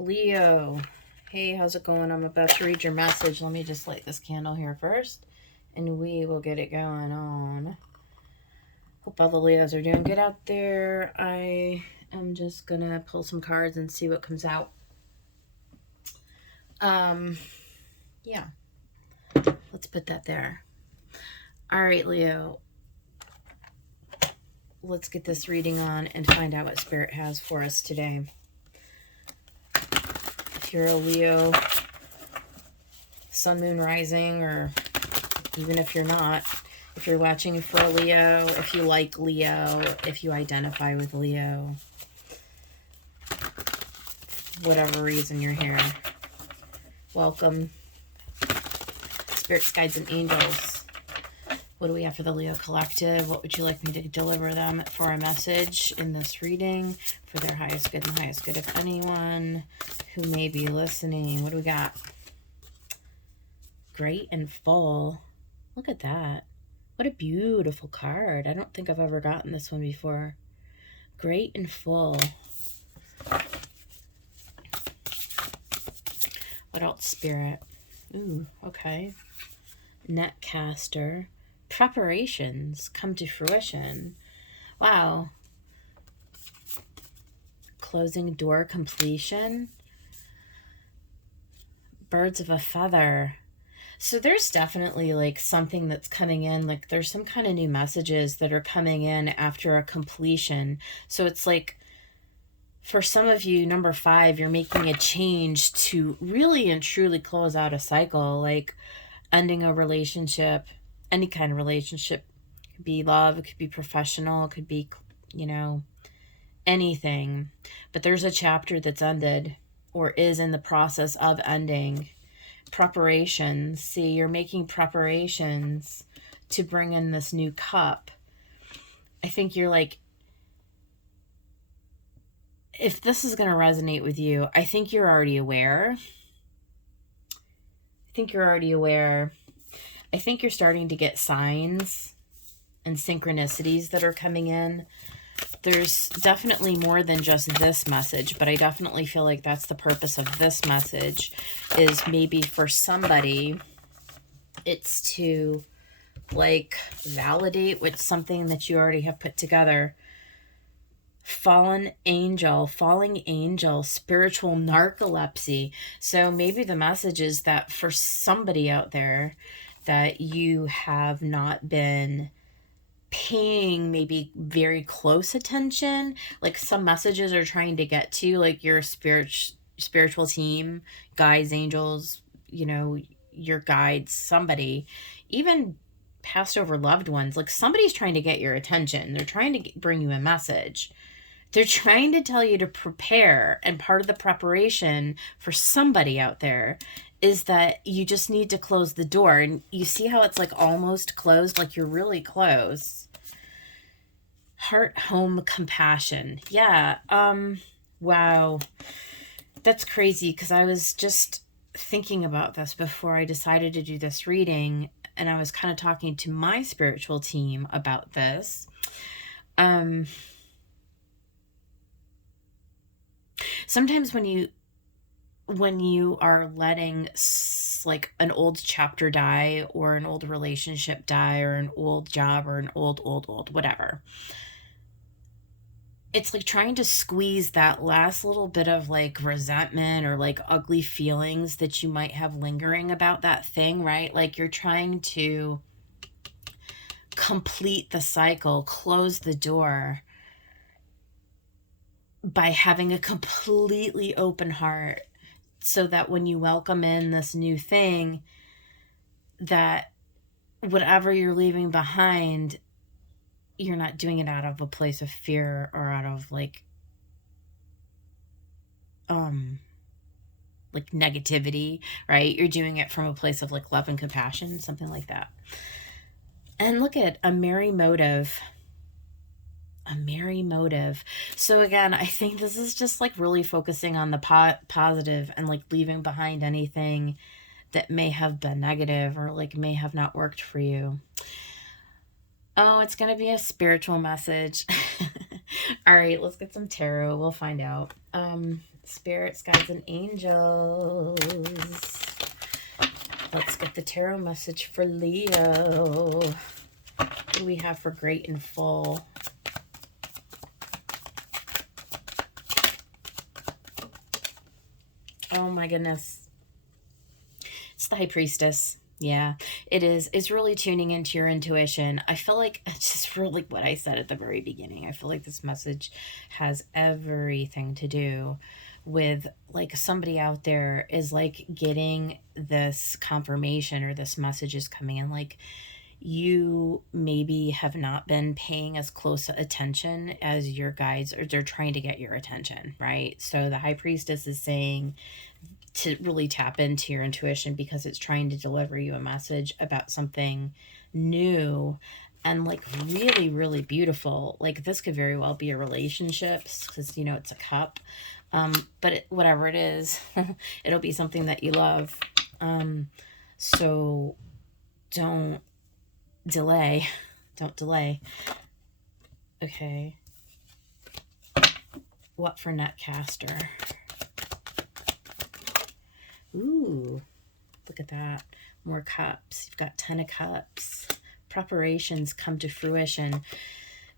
Leo, hey, how's it going? I'm about to read your message. Let me just light this candle here first, and we will get it going on. Hope all the Leos are doing good out there. I am just gonna pull some cards and see what comes out. Yeah. Let's put that there. All right, Leo. Let's get this reading on and find out what Spirit has for us today. If you're a Leo, Sun, Moon, Rising, or even if you're not, if you're watching for a Leo, if you like Leo, if you identify with Leo, whatever reason you're here, welcome. Spirits, guides, and angels. What do we have for the Leo Collective? What would you like me to deliver them for a message in this reading for their highest good and highest good of anyone who may be listening? What do we got? Great and full. Look at that. What a beautiful card. I don't think I've ever gotten this one before. Great and full. What else, Spirit? Ooh, okay. Netcaster. Preparations come to fruition. Wow. Closing door completion. Birds of a feather. So there's definitely like something that's coming in, like there's some kind of new messages that are coming in after a completion. So it's like, for some of you, number 5, you're making a change to really and truly close out a cycle, like ending a relationship, any kind of relationship. It could be love, it could be professional, it could be, anything. But there's a chapter that's ended or is in the process of ending. Preparations. See, you're making preparations to bring in this new cup. I think you're like, if this is going to resonate with you, I think you're already aware. I think you're starting to get signs and synchronicities that are coming in. There's definitely more than just this message, but I definitely feel like that's the purpose of this message, is maybe for somebody, it's to like validate with something that you already have put together. Falling angel, spiritual narcolepsy. So maybe the message is that for somebody out there that you have not been paying maybe very close attention, like some messages are trying to get to, like your spiritual team, guides, angels, your guides, somebody, even passed over loved ones, like somebody's trying to get your attention. They're trying to bring you a message. They're trying to tell you to prepare, and part of the preparation for somebody out there is that you just need to close the door. And you see how it's like almost closed, like you're really close. Heart, home, compassion. Yeah. Wow. That's crazy, because I was just thinking about this before I decided to do this reading, and I was kind of talking to my spiritual team about this. Sometimes when you are letting like an old chapter die, or an old relationship die, or an old job, or an old whatever, it's like trying to squeeze that last little bit of like resentment or like ugly feelings that you might have lingering about that thing, right? Like you're trying to complete the cycle, close the door, by having a completely open heart, so that when you welcome in this new thing, that whatever you're leaving behind, you're not doing it out of a place of fear or out of like negativity, right? You're doing it from a place of like love and compassion, something like that. And look at a merry motive. So again, I think this is just like really focusing on the positive, and like leaving behind anything that may have been negative or like may have not worked for you. Oh, it's going to be a spiritual message. All right, let's get some tarot. We'll find out. Spirits, guides, and angels. Let's get the tarot message for Leo. What do we have for great and full? Oh my goodness. It's the High Priestess. Yeah, it is. It's really tuning into your intuition. I feel like it's just really what I said at the very beginning. I feel like this message has everything to do with like somebody out there is like getting this confirmation, or this message is coming in like you maybe have not been paying as close attention as your guides, or they're trying to get your attention, right? So the High Priestess is saying to really tap into your intuition because it's trying to deliver you a message about something new and like really, really beautiful. Like this could very well be a relationship because, you know, it's a cup. But whatever it is, it'll be something that you love. So don't delay. Don't delay. Okay. What for Netcaster? Ooh, look at that. More cups. You've got 10 of cups. Preparations come to fruition.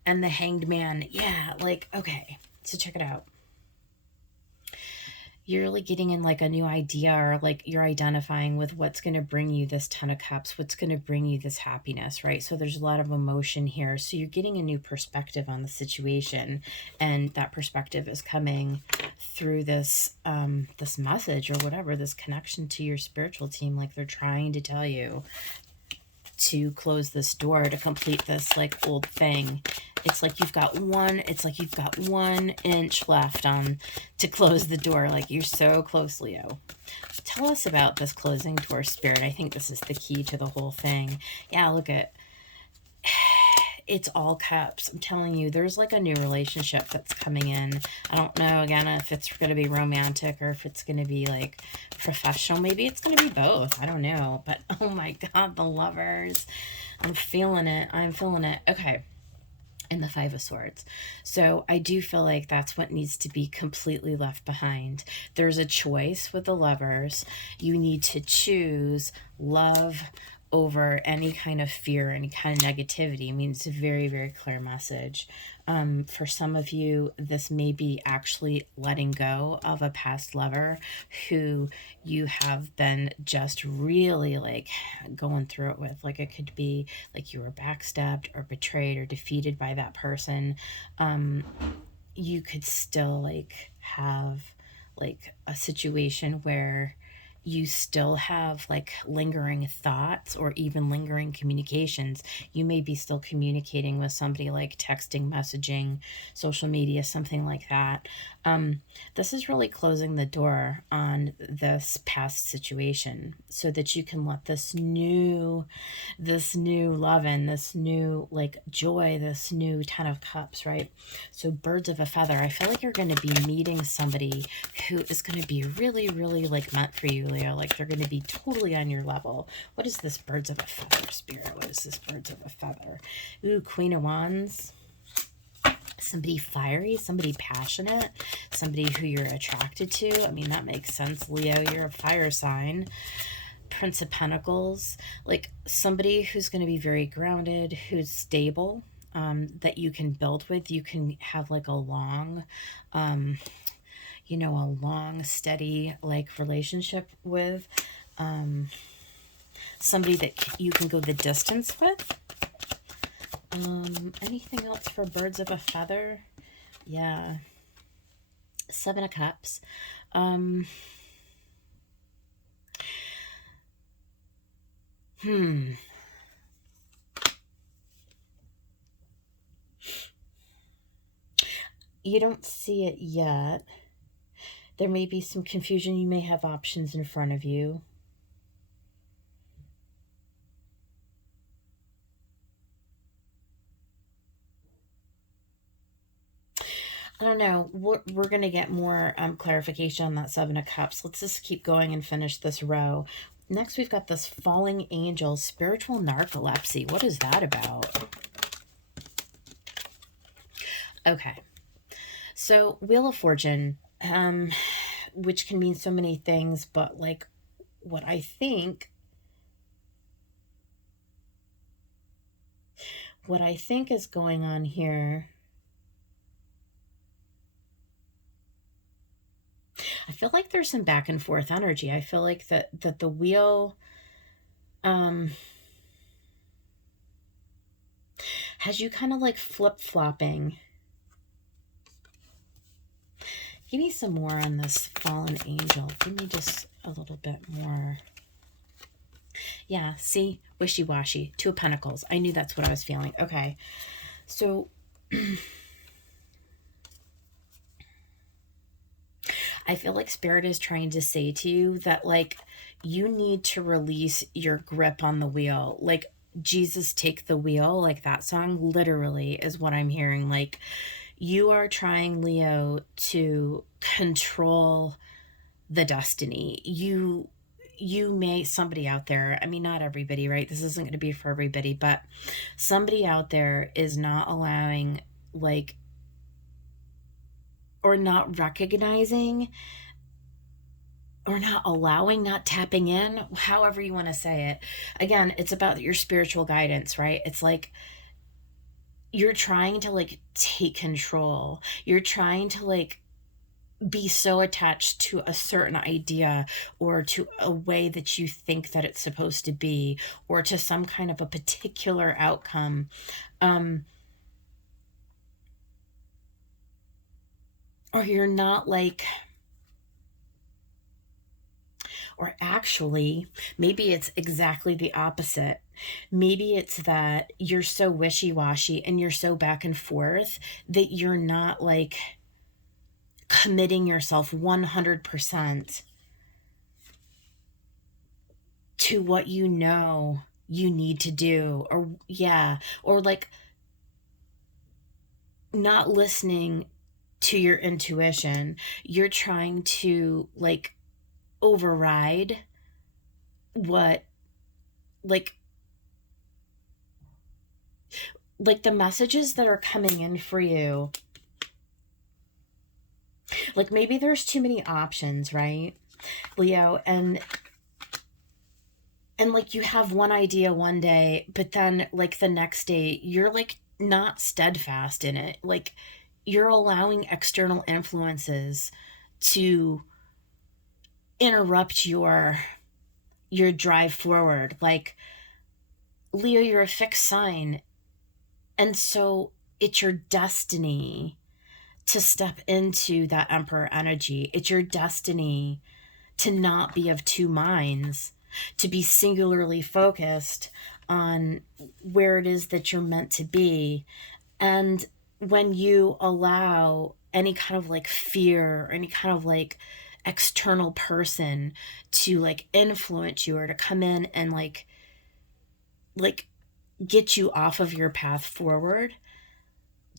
And the Hanged Man. Yeah, like, okay. So check it out. You're really getting in like a new idea, or like you're identifying with what's going to bring you this 10 of cups, what's going to bring you this happiness, right? So there's a lot of emotion here. So you're getting a new perspective on the situation, and that perspective is coming through this this message or whatever, this connection to your spiritual team. Like they're trying to tell you to close this door, to complete this like old thing. It's like you've got 1 inch left on to close the door. Like you're so close, Leo. Tell us about this closing door, Spirit. I think this is the key to the whole thing. Yeah, look at it's all cups. I'm telling you, there's like a new relationship that's coming in. I don't know, again, if it's going to be romantic or if it's going to be like professional. Maybe it's going to be both. I don't know. But oh my God, the Lovers. I'm feeling it. I'm feeling it. Okay. And the Five of Swords. So I do feel like that's what needs to be completely left behind. There's a choice with the Lovers. You need to choose love over any kind of fear, any kind of negativity. I mean, it's a very, very clear message. For some of you, this may be actually letting go of a past lover who you have been just really like going through it with. Like it could be like you were backstabbed or betrayed or defeated by that person. You could still like have like a situation where you still have like lingering thoughts or even lingering communications. You may be still communicating with somebody, like texting, messaging, social media, something like that. This is really closing the door on this past situation so that you can let this new love in, this new like joy, this new 10 of cups, right? So birds of a feather. I feel like you're going to be meeting somebody who is going to be really, really like meant for you, Leo. Like they're going to be totally on your level. What is this birds of a feather, Spirit? What is this birds of a feather? Ooh, Queen of Wands. Somebody fiery, somebody passionate, somebody who you're attracted to. I mean, that makes sense, Leo. You're a fire sign. Prince of Pentacles, like somebody who's going to be very grounded, who's stable, that you can build with. You can have like a long, you know, a long, steady like relationship with. Somebody that you can go the distance with. Anything else for birds of a feather? Yeah. 7 of Cups. You don't see it yet. There may be some confusion. You may have options in front of you. I don't know. We're going to get more clarification on that 7 of Cups. Let's just keep going and finish this row. Next, we've got this Falling Angel, Spiritual Narcolepsy. What is that about? Okay. So Wheel of Fortune, which can mean so many things, but like what I think is going on here, I feel like there's some back and forth energy. I feel like that the wheel has you kind of like flip-flopping. Give me some more on this fallen angel. Give me just a little bit more. Yeah, see? Wishy-washy. Two of Pentacles. I knew that's what I was feeling. Okay. So I feel like Spirit is trying to say to you that, like, you need to release your grip on the wheel. Like, Jesus, take the wheel. Like, that song literally is what I'm hearing. Like, you are trying, Leo, to control the destiny. You may, somebody out there, I mean, not everybody, right? This isn't going to be for everybody, but somebody out there is not allowing, like, or not recognizing, or not allowing, not tapping in, however you want to say it. Again, it's about your spiritual guidance, right? It's like you're trying to like take control. You're trying to like be so attached to a certain idea or to a way that you think that it's supposed to be, or to some kind of a particular outcome. Or you're not like, or actually, maybe it's exactly the opposite. Maybe it's that you're so wishy-washy and you're so back and forth that you're not like committing yourself 100% to what you know you need to do. Or yeah, or like not listening to your intuition. You're trying to like override what, like the messages that are coming in for you. Like maybe there's too many options, right, Leo? And like you have one idea one day, but then like the next day you're like not steadfast in it. Like you're allowing external influences to interrupt your drive forward. Like, Leo, you're a fixed sign, and so it's your destiny to step into that Emperor energy. It's your destiny to not be of two minds, to be singularly focused on where it is that you're meant to be. And when you allow any kind of like fear or any kind of like external person to like influence you or to come in and like get you off of your path forward,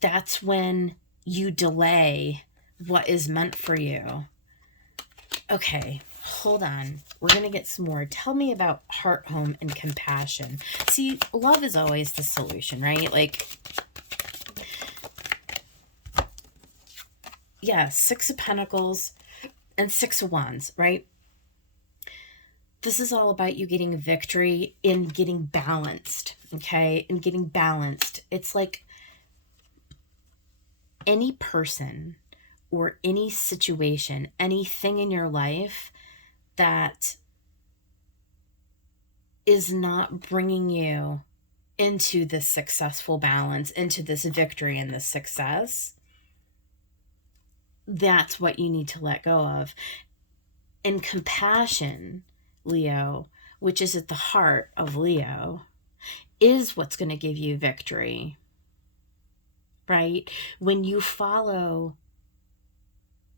that's when you delay what is meant for you. Okay, hold on. We're going to get some more. Tell me about heart, home, and compassion. See, love is always the solution, right? Like, yeah, Six of Pentacles and Six of Wands, right? This is all about you getting victory in getting balanced, okay? And getting balanced. It's like any person or any situation, anything in your life that is not bringing you into this successful balance, into this victory and this success, that's what you need to let go of. And compassion, Leo, which is at the heart of Leo, is what's going to give you victory, right? When you follow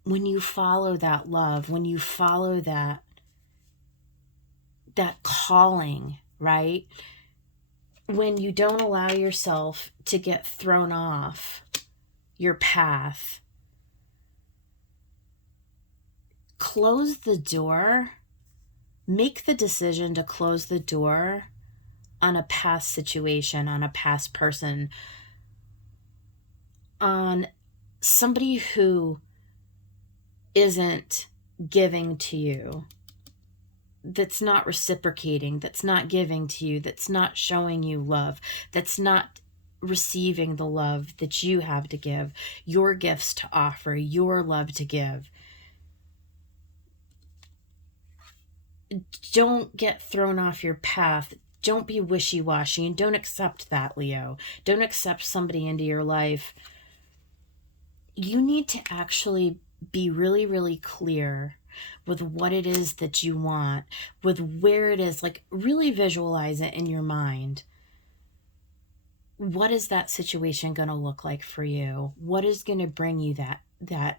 that love, when you follow that calling, right? When you don't allow yourself to get thrown off your path, close the door, make the decision to close the door on a past situation, on a past person, on somebody who isn't giving to you, that's not reciprocating, that's not giving to you, that's not showing you love, that's not receiving the love that you have to give, your gifts to offer, your love to give. Don't get thrown off your path. Don't be wishy-washy, and don't accept that, Leo. Don't accept somebody into your life. You need to actually be really, really clear with what it is that you want, with where it is. Like, really visualize it in your mind. What is that situation going to look like for you? What is going to bring you that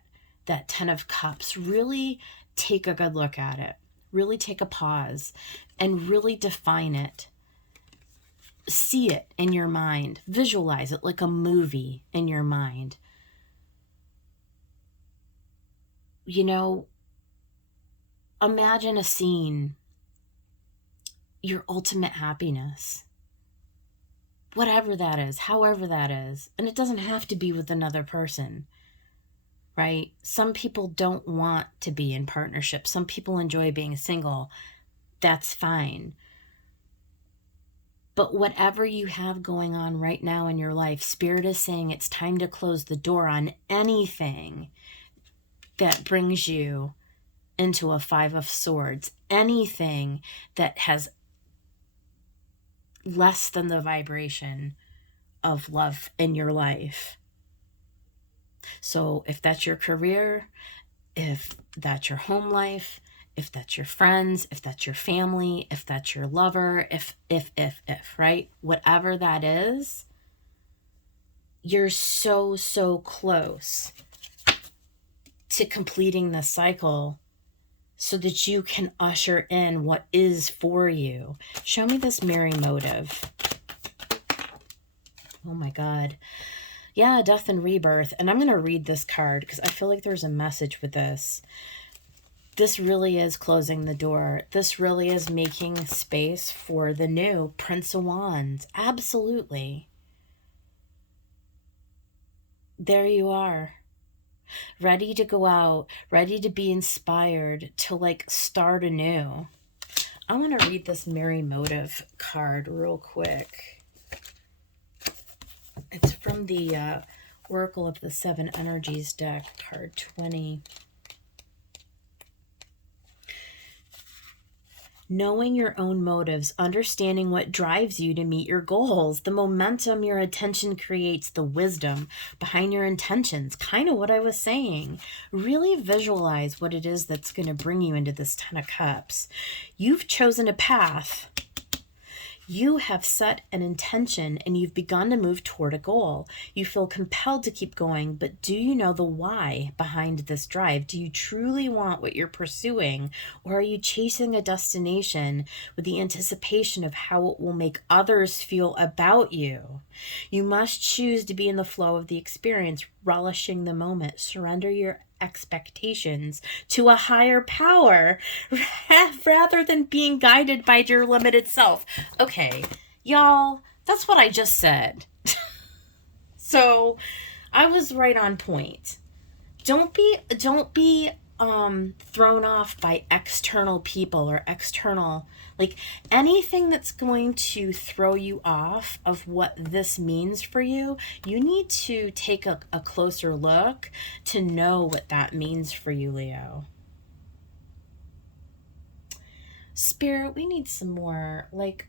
10 of Cups? Really take a good look at it. Really take a pause and really define it. See it in your mind. Visualize it like a movie in your mind. You know, imagine a scene, your ultimate happiness, whatever that is, however that is. And it doesn't have to be with another person, right? Some people don't want to be in partnership. Some people enjoy being single. That's fine. But whatever you have going on right now in your life, Spirit is saying it's time to close the door on anything that brings you into a 5 of Swords, anything that has less than the vibration of love in your life. So if that's your career, if that's your home life, if that's your friends, if that's your family, if that's your lover, if, right? Whatever that is, you're so close to completing the cycle so that you can usher in what is for you. Show me this Mary motive. Oh my God. Yeah, Death and Rebirth. And I'm going to read this card because I feel like there's a message with this. This really is closing the door. This really is making space for the new Prince of Wands. Absolutely. There you are. Ready to go out, ready to be inspired to like start anew. I want to read this Mary motive card real quick. It's from the Oracle of the Seven Energies deck, card 20. Knowing your own motives, understanding what drives you to meet your goals, the momentum your attention creates, the wisdom behind your intentions. Kind of what I was saying. Really visualize what it is that's going to bring you into this 10 of Cups. You've chosen a path. You have set an intention and you've begun to move toward a goal. You feel compelled to keep going, but do you know the why behind this drive? Do you truly want what you're pursuing, or are you chasing a destination with the anticipation of how it will make others feel about you? You must choose to be in the flow of the experience, relishing the moment. Surrender your expectations to a higher power rather than being guided by your limited self. Okay, y'all, that's what I just said. So I was right on point. Don't be thrown off by external people or external, like anything that's going to throw you off of what this means for you. You need to take a closer look to know what that means for you, Leo. Spirit, we need some more, like,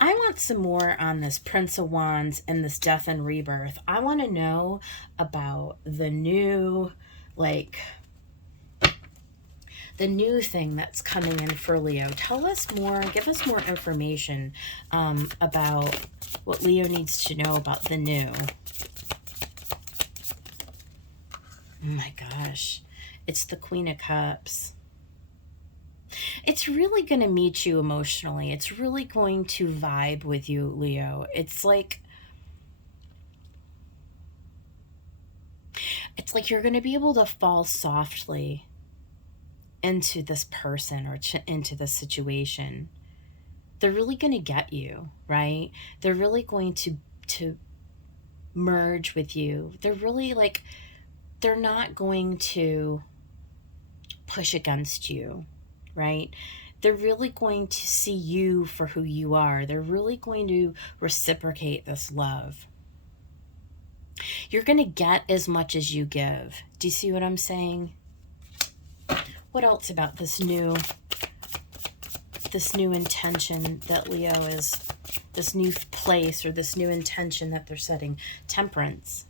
I want some more on this Prince of Wands and this Death and Rebirth. I want to know about the new, like, the new thing that's coming in for Leo. Tell us more, give us more information about what Leo needs to know about the new. Oh my gosh. It's the Queen of Cups. It's really going to meet you emotionally. It's really going to vibe with you, Leo. It's like you're going to be able to fall softly into this person or into this situation. they're really going to get you, right? They're really going to merge with you. They're really like, they're not going to push against you, right? They're really going to see you for who you are. They're really going to reciprocate this love. You're going to get as much as you give. Do you see what I'm saying? What else about this new intention that Leo is, this new place or this new intention that they're setting? Temperance.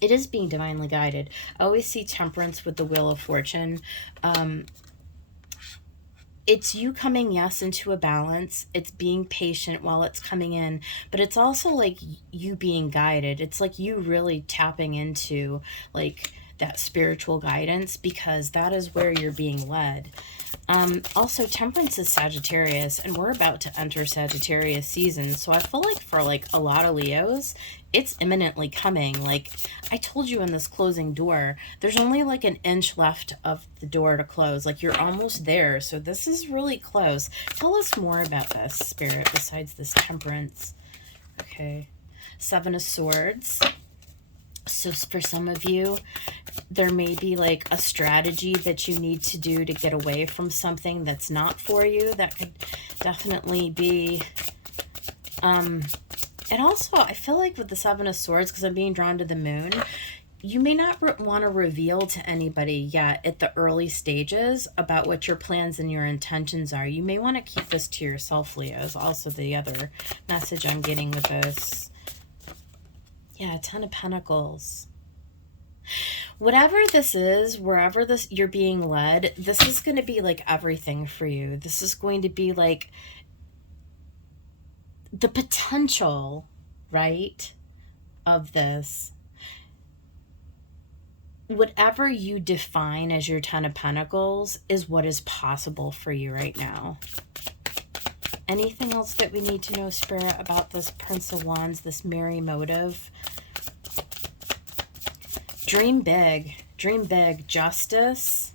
It is being divinely guided. I always see temperance with the Wheel of Fortune. It's you coming, yes, into a balance. It's being patient while it's coming in, but it's also like you being guided. It's like you really tapping into like that spiritual guidance, because that is where you're being led. Also, temperance is Sagittarius, and we're about to enter Sagittarius season. So I feel like for like a lot of Leos, it's imminently coming. Like I told you in this closing door, there's only like an inch left of the door to close. Like you're almost there. So this is really close. Tell us more about this, Spirit, besides this temperance. Okay. 7 of Swords. So for some of you, there may be like a strategy that you need to do to get away from something that's not for you. That could definitely be, and also I feel like with the 7 of Swords, because I'm being drawn to the Moon, you may not want to reveal to anybody yet at the early stages about what your plans and your intentions are. You may want to keep this to yourself, Leo, is also the other message I'm getting with this. Yeah, 10 of Pentacles. Whatever this is, wherever this you're being led, this is going to be like everything for you. This is going to be like the potential, right, of this. Whatever you define as your 10 of Pentacles is what is possible for you right now. Anything else that we need to know, Spirit, about this Prince of Wands, this Merry motive? Dream big. Dream big. Justice.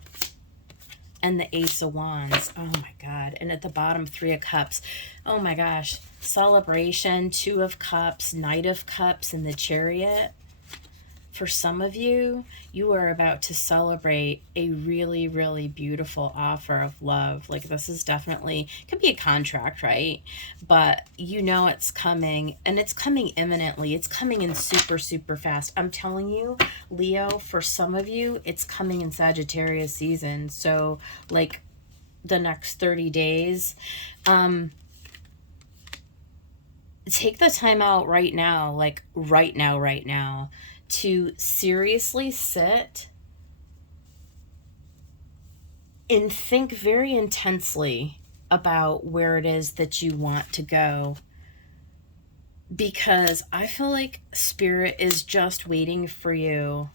And the Ace of Wands. Oh my God. And at the bottom, 3 of Cups. Oh my gosh. Celebration. 2 of Cups. Knight of Cups. And the Chariot. For some of you, you are about to celebrate a really, really beautiful offer of love. Like this is definitely, could be a contract, right? But you know it's coming, and it's coming imminently. It's coming in super, super fast. I'm telling you, Leo, for some of you, it's coming in Sagittarius season. So like the next 30 days. Take the time out right now, like right now, to seriously sit and think very intensely about where it is that you want to go. Because I feel like Spirit is just waiting for you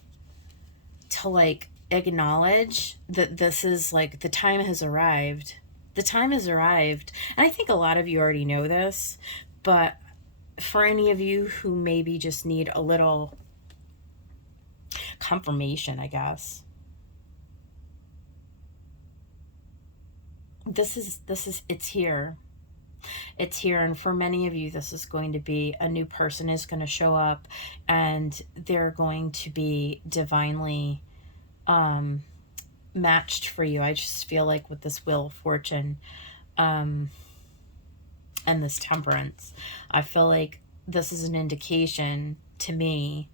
to like acknowledge that this is like the time has arrived. The time has arrived. And I think a lot of you already know this, but for any of you who maybe just need a little confirmation, I guess, this is it's here. It's here. And for many of you, this is going to be a new person is going to show up, and they're going to be divinely matched for you. I just feel like with this Wheel of Fortune and this Temperance, I feel like this is an indication to me.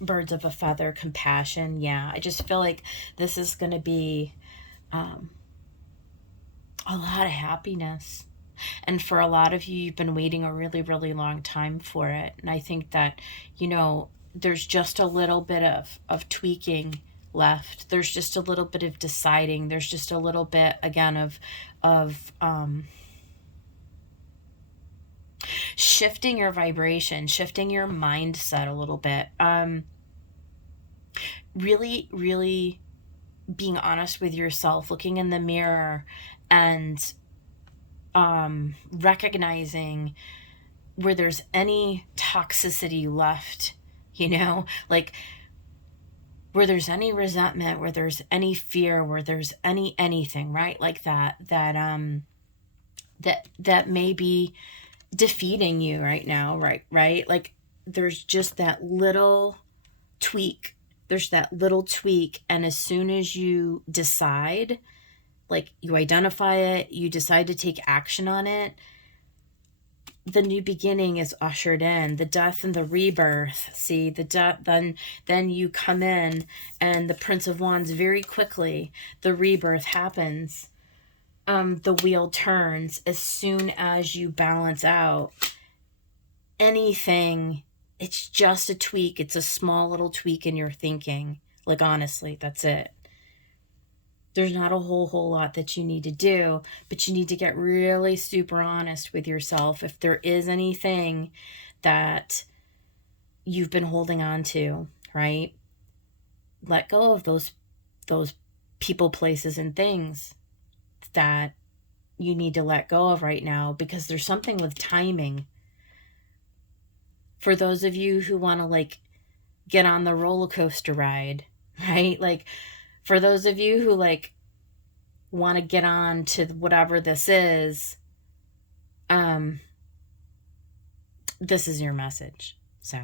Birds of a feather, compassion. Yeah, I just feel like this is going to be a lot of happiness. And for a lot of you, you've been waiting a really, really long time for it. And I think that, you know, there's just a little bit of tweaking left. There's just a little bit of deciding. There's just a little bit, again, of shifting your vibration, shifting your mindset a little bit. Really, really being honest with yourself, looking in the mirror and recognizing where there's any toxicity left, you know, like where there's any resentment, where there's any fear, where there's anything, right? Like that may be defeating you right now, right? Like there's just that little tweak. There's that little tweak, and as soon as you decide, like you identify it, you decide to take action on it, the new beginning is ushered in, the death and the rebirth. See, the death, then you come in, and the Prince of Wands, very quickly the rebirth happens. The wheel turns as soon as you balance out anything. It's just a tweak. It's a small little tweak in your thinking. Like, honestly, that's it. There's not a whole lot that you need to do, but you need to get really super honest with yourself. If there is anything that you've been holding on to, right? Let go of those people, places, and things that you need to let go of right now, because there's something with timing. For those of you who want to like get on the roller coaster ride, right? Like for those of you who like want to get on to whatever this is, this is your message. So,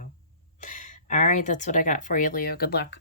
all right, that's what I got for you, Leo. Good luck.